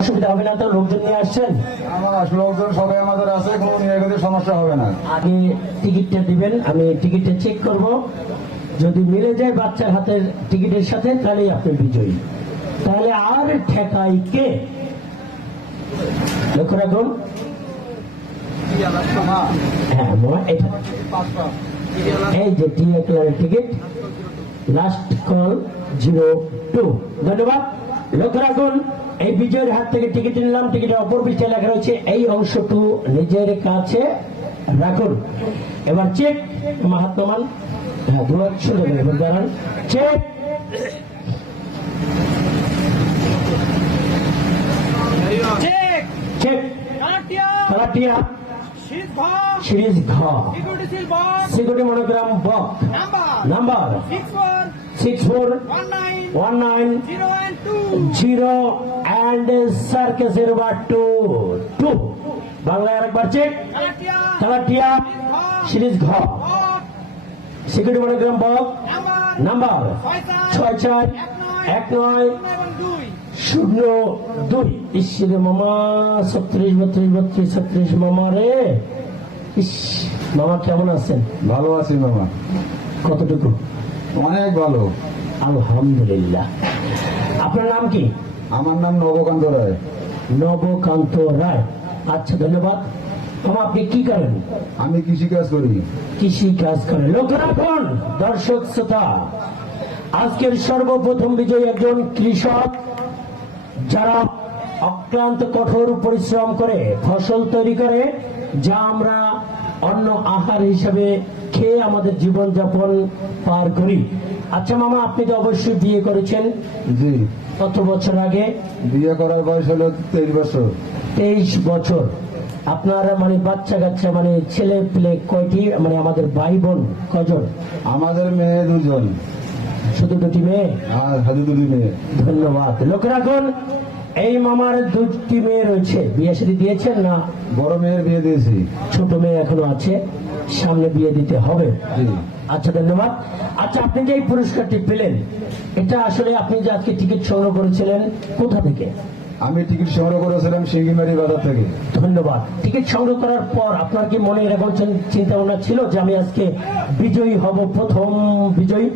অসুবিধা হবে না তো? লোকজন নিয়ে আসছেন? আমার লোকজন সবাই আমাদের আছে, কোনো নিয়ে গেলে সমস্যা হবে না। আগে টিকিটটা দিবেন, আমি টিকিটটা চেক করব। যদি মিলে যায় বাচ্চার হাতের টিকিটের সাথে তাহলেই আপনি বিজয়ী। তাহলে আর ঠেকাই কে? লক্ষ্য রাখুন। হ্যাঁ, এটা এই যে টিয়া কালারের টিকিট, লাস্ট কল 02। ধন্যবাদ। লক্ষ্য রাখুন, এই বিজয়ের হাত থেকে টিকিট নিলাম। টিকিটের অপর পৃষ্ঠায় লেখা রয়েছে এই অংশটু নিজের কাছে রাখুন। এবার চেক মাহাত্মান। হ্যাঁ, দু হাত শুনে এবার দাঁড়ান। চেক। চেক। কালাটিয়া সিরিজ ঘ, সিকিউরিটি মনোগ্রাম বক, নাম্বার 6419 and সার্কেসের 2 বাংলায় আরেকবার চেক। কালাটিয়া সিরিজ ঘ, সিকিউরিটি মনোগ্রাম বক, নাম্বার 641902। ইসরে মামা 36 মামা রে। ইস মামা, কেমন আছেন? ভালো আছি মামা। কতটুকু? অনেক ভালো, আলহামদুলিল্লাহ। আপনার নাম কি? আমার নাম নবকান্ত রায়। নবকান্ত রায়, আচ্ছা ধন্যবাদ। মামা, আপনি কি করেন? আমি কৃষি কাজ করি। কৃষি কাজ করেন। লক্ষ্য রাখুন দর্শক শ্রোতা, আজকের সর্বপ্রথম বিজয়ী একজন কৃষক, যারা অক্লান্ত কঠোর পরিশ্রম করে ফসল তৈরি করে, যা আমরা অন্য আহার হিসেবে খেয়ে আমাদের জীবনযাপন পার করি। আচ্ছা মামা, আপনি তো অবশ্যই বিয়ে করেছেন? জি। কত বছর আগে? বিয়ে করার বয়স হলো 23 বছর। 23 বছর। আপনার মানে বাচ্চা কাচ্চা মানে ছেলে পেলে কয়টি? মানে আমাদের ভাই বোন কজন? আমাদের মেয়ে 2জন। শুধু 2টি মেয়ে? আর শুধু 2টি মেয়ে। ধন্যবাদ। লক্ষ্য রাখুন, এই মামার 2টি মেয়ে রয়েছে। বিয়ে শাদী দিয়েছেন না? বড় মেয়ের বিয়ে দিয়েছি, ছোট মেয়ে এখনো আছে, সামনে বিয়ে দিতে হবে। জি। আচ্ছা ধন্যবাদ। আচ্ছা, আপনি যে এই পুরস্কারটি পেলেন, এটা আসলে আপনি যে আজকে টিকিট সংগ্রহ করেছিলেন কোথা থেকে? আমি টিকিট সংগ্রহ করেছিলাম সিঙ্গিমারি বাজার থেকে। ধন্যবাদ। টিকিট সংগ্রহ করার পর আপনার কি মনে এরকম চিন্তা ভাবনা ছিল যে আমি আজকে বিজয়ী হব, প্রথম বিজয়ী?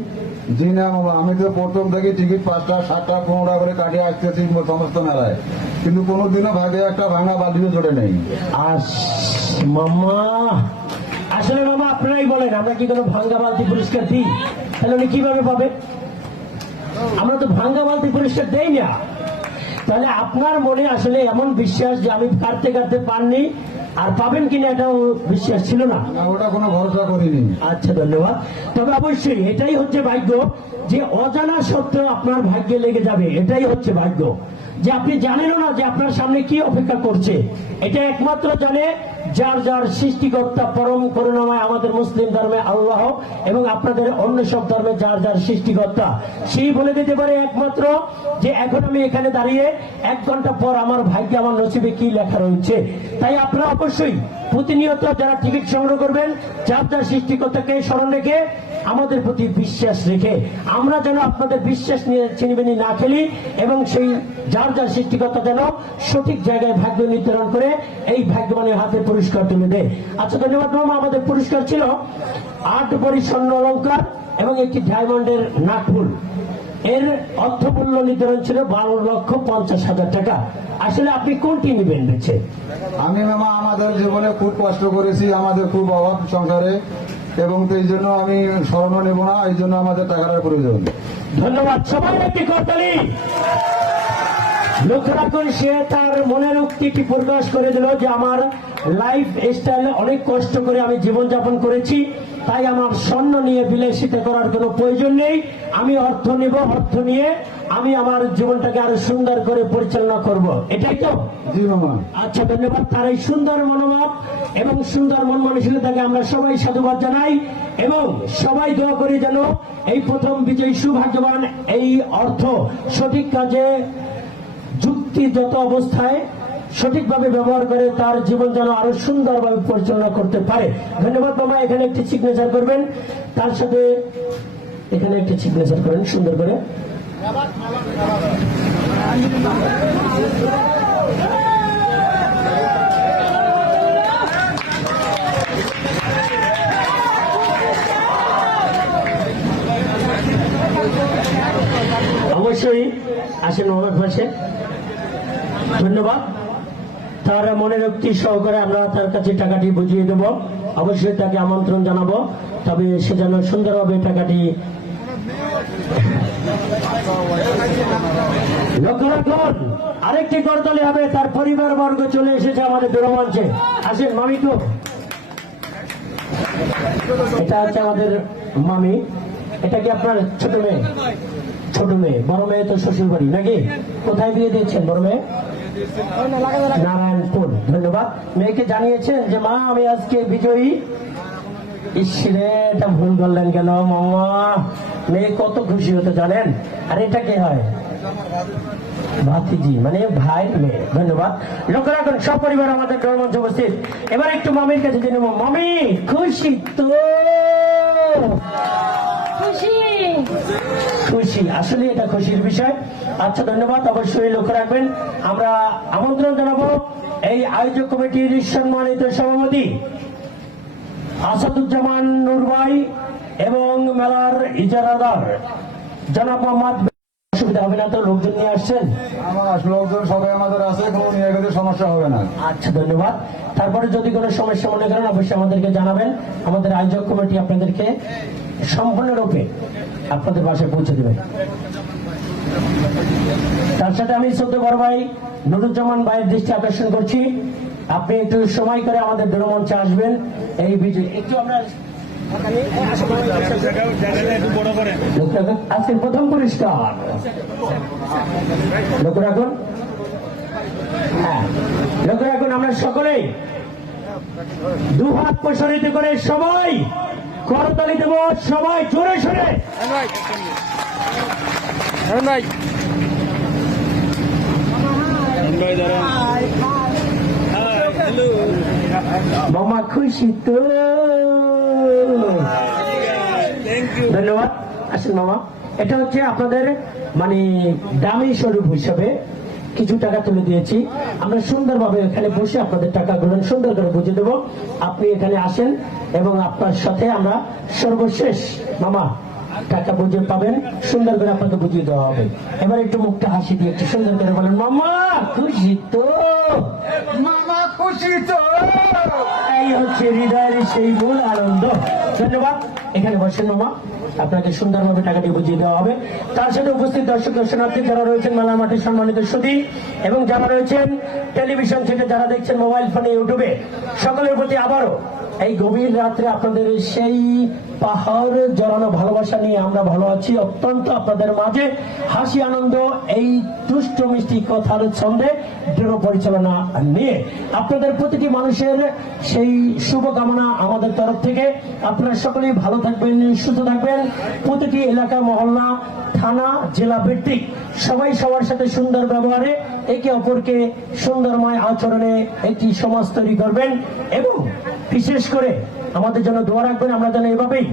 জি না মামা, আমি তো প্রথম থেকে টিকিট 5টা 7টা 15টা করে কাটিয়ে আসতেছি সমস্ত মেলায়, কিন্তু কোনোদিনও ভাগে একটা ভাঙা বালতিও জোটে নেই। মামা, আসলে মামা আপনারাই বলেন, আমরা কি কোনো ভাঙ্গা বালতি পুরস্কার দিই? তাহলে উনি কিভাবে পাবে? আমরা তো ভাঙ্গা বালতি পুরস্কার দেই না। তাহলে আপনার মনে আসলে এমন বিশ্বাস যে আমি কাটতে কাটতে পারনি, আর পাবেন কিনা এটাও বিশ্বাস ছিল না? ওটা কোনো ভরসা করিনি। আচ্ছা ধন্যবাদ। তবে অবশ্যই এটাই হচ্ছে ভাগ্য, যে অজানা সত্ত্বেও আপনার ভাগ্যে লেগে যাবে। এটাই হচ্ছে ভাগ্য, যে আপনি জানেনও না যে আপনার সামনে কি অপেক্ষা করছে। এটা একমাত্র জানে যার যার সৃষ্টিকর্তা, পরম করুণাময় আমাদের মুসলিম ধর্মে আল্লাহ, এবং আপনাদের অন্য সব ধর্মে যার যার সৃষ্টিকর্তা। সেই বলে দিতে পারে একমাত্র যে এখন আমি এখানে দাঁড়িয়ে 1 ঘন্টা পর আমার ভাগ্যে, আমার নসিবে কি লেখা রয়েছে। তাই আপনারা অবশ্যই প্রতিনিয়ত যারা টিকিট সংগ্রহ করবেন, যার যার সৃষ্টিকর্তাকে স্মরণ রেখে, আমাদের প্রতি বিশ্বাস রেখে, আমরা যেন আপনাদের বিশ্বাস নিয়ে চিনিবেনি না খেলি, এবং সেই যার যার সৃষ্টিকর্তা যেন সঠিক জায়গায় ভাগ্য নির্ধারণ করে এই ভাগ্যবানের হাতে পুরস্কার তুলে দেয়। আচ্ছা ধন্যবাদ মামা। আমাদের পুরস্কার ছিল 8 ভরি স্বর্ণ অলংকার এবং একটি ডায়মন্ডের নাকফুল। এর অর্থমূল্য নির্ধারণ ছিল 12,50,000 টাকা। আসলে আপনি কোনটি নেবেন বেছে? আমি মামা আমাদের জীবনে খুব কষ্ট করেছি, আমাদের খুব অভাব সংসারে, এবং এই জন্য আমি স্বর্ণ নেব না, এই জন্য আমাদের টাকার প্রয়োজন। ধন্যবাদ। সবাই একটি করতালি। লক্ষ্য রাখুন, সে তার মনের উক্তিটি প্রকাশ করে দিল যে আমার লাইফ স্টাইলে অনেক কষ্ট করে আমি জীবনযাপন করেছি, তাই আমার স্বর্ণ নিয়ে বিলাসিতা করার কোনো প্রয়োজন নেই। আমি অর্থ নেব, অর্থ নিয়ে আমি আমার জীবনটাকে আরো সুন্দর করে পরিচালনা করব। এটাই তো? জি মামা। আচ্ছা ধন্যবাদ। তার এই সুন্দর মনোভাব এবং সুন্দর মন মানসিকতাকে আমরা সবাই সাধুবাদ জানাই, এবং সবাই দোয়া করি যেন এই প্রথম বিজয়ী সৌভাগ্যবান এই অর্থ সঠিক কাজে, যুক্তিগত অবস্থায় সঠিকভাবে ব্যবহার করে তার জীবন যেন আরো সুন্দরভাবে পরিচালনা করতে পারে। ধন্যবাদ মামা। এখানে একটি সিগনেচার করবেন, তার সাথে এখানে একটি সিগনেচার করেন সুন্দর করে। আসে। ধন্যবাদ। তার মনের উক্তি সহকারে আমরা তার কাছে টাকাটি বুঝিয়ে দেব। অবশ্যই তাকে আমন্ত্রণ জানাবো, তবে সে যেন সুন্দরভাবে টাকাটি লক্ষ্য রাখুন। আরেকটি করতালি হবে, তার পরিবার বর্গ চলে এসেছে আমাদের দূরমঞ্চে। আসেন মামি তো, এটা হচ্ছে আমাদের মামি। এটা কি আপনার ছোট মেয়ে? ছোট মেয়ে, বড় মেয়ে তো শ্বশুর বাড়ি নাকি? কোথায় বিয়ে দিয়েছেন বড় মেয়ে? নারায়ণপুর। ধন্যবাদ। মেয়েকে জানিয়েছেন যে মা আমি আজকে বিজয়ী? ইসরে, এটা ভুল করলেন কেন মামা? মেয়ে কত খুশি হতে জানেন। আর এটা কে হয়? ভাতিজি, মানে ভাই মেয়ে। ধন্যবাদ। লক্ষ্য রাখুন, সব পরিবার আমাদের মঞ্চে উপস্থিত। এবার একটু মামির কাছে জেনে নেব। মামি খুশি তো? খুশি, আসলে এটা খুশির বিষয়। আচ্ছা ধন্যবাদ। অবশ্যই লক্ষ্য রাখবেন, আমরা আমন্ত্রণ জানাবো এই আয়োজক কমিটির সম্মানিত সভাপতি আসাদুজ্জামান নূর ভাই এবং মেলার ইজারাদার জনাব মোহাম্মদ। অসুবিধা হবে না তো? লোকজন নিয়ে আসছেন? আমার লোকজন সবাই আমাদের আছে, কোনো নিয়ে গেলে সমস্যা হবে না। আচ্ছা ধন্যবাদ। তারপরে যদি কোনো সমস্যা মনে করেন অবশ্যই আমাদেরকে জানাবেন। আমাদের আয়োজক কমিটি আপনাদেরকে সম্পূর্ণরূপে আপনাদের বাসায় পৌঁছে দেবে। তার সাথে আমি শ্রদ্ধেয় বড় ভাই নুরুজ্জামান ভাইয়ের দৃষ্টি আকর্ষণ করছি, আপনি একটু সময় করে আমাদের দূরমঞ্চে আসবেন। এই বিজয় একটু আমরা আজকে প্রথম পুরস্কার লক্ষ্য রাখুন। হ্যাঁ, লক্ষ্য রাখুন, আমরা সকলেই দুহাত প্রসারিত করে সবাই করতালি দেব, সবাই জোরে সরে। মামা খুশি তো? ধন্যবাদ। আসেন মামা, এটা হচ্ছে আপনাদের মানে দামি স্বরূপ হিসাবে কিছু টাকা তুলে দিয়েছি। আমরা সুন্দরভাবে এখানে বসে আপনাদের টাকাগুলো সুন্দর করে বুঝে দেবো। আপনি এখানে আসেন এবং আপনার সাথে আমরা সর্বশেষ মামা টাকা বুঝে পাবেন, সুন্দর করে আপনাকে বুঝিয়ে দেওয়া হবে। এবার একটু মুখটা হাসি দিয়ে একটু সুন্দর করে বলেন মামা খুশি তো? মামা খুশি তো? এই হচ্ছে হৃদয়ের সেই মূল আনন্দ। ধন্যবাদ। এখানে বসেন মামা, আপনাকে সুন্দরভাবে টাকাটি বুঝিয়ে দেওয়া হবে। তার সাথে উপস্থিত দর্শক দর্শনার্থী যারা রয়েছেন, মেলার মাঠে সম্মানিত সুধী এবং যারা রয়েছেন টেলিভিশন থেকে, যারা দেখছেন মোবাইল ফোনে, ইউটিউবে, সকলের প্রতি আবারও এই গভীর রাত্রে আপনাদের সেই পাহাড় জড়ানো ভালোবাসা নিয়ে আমরা ভালো আছি অত্যন্ত। আপনাদের মাঝে হাসি আনন্দ এই দুষ্ট মিষ্টি কথার ছন্দে দৃঢ় পরিচালনা নিয়ে আপনাদের প্রতিটি মানুষের সেই শুভকামনা আমাদের তরফ থেকে। আপনারা সকলেই ভালো থাকবেন, সুস্থ থাকবেন। প্রতিটি এলাকা, মহল্লা, থানা, জেলা ভিত্তিক সবাই সবার সাথে সুন্দর ব্যবহারে একে অপরকে সুন্দরময় আচরণে একটি সমাজ তৈরি করবেন এবং বিশেষ করে আমাদের জন্য দোয়া রাখবেন। আমরা যেন এভাবেই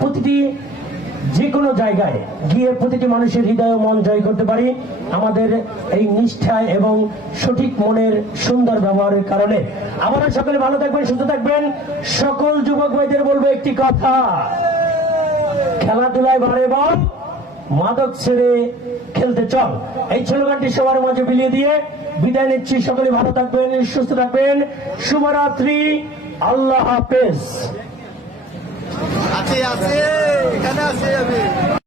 প্রতিটি যে কোনো জায়গায় গিয়ে প্রতিটি মানুষের হৃদয় ও মন জয় করতে পারি আমাদের এই নিষ্ঠায় এবং সঠিক মনের সুন্দর ব্যবহারের কারণে। আমরা সকলে ভালো থাকবেন, সুস্থ থাকবেন। সকল যুবক ভাইদের বলবো একটি কথা, খেলাধুলায় বাড়ে বল, মাদক ছেড়ে খেলতে চল। এই স্লোগানটি সবার মাঝে বিলিয়ে দিয়ে বিদায় নিচ্ছি। সকলে ভালো থাকবেন, সুস্থ থাকবেন। শুভরাত্রি, আল্লাহ হাফেজ। আছে এখানে আছে।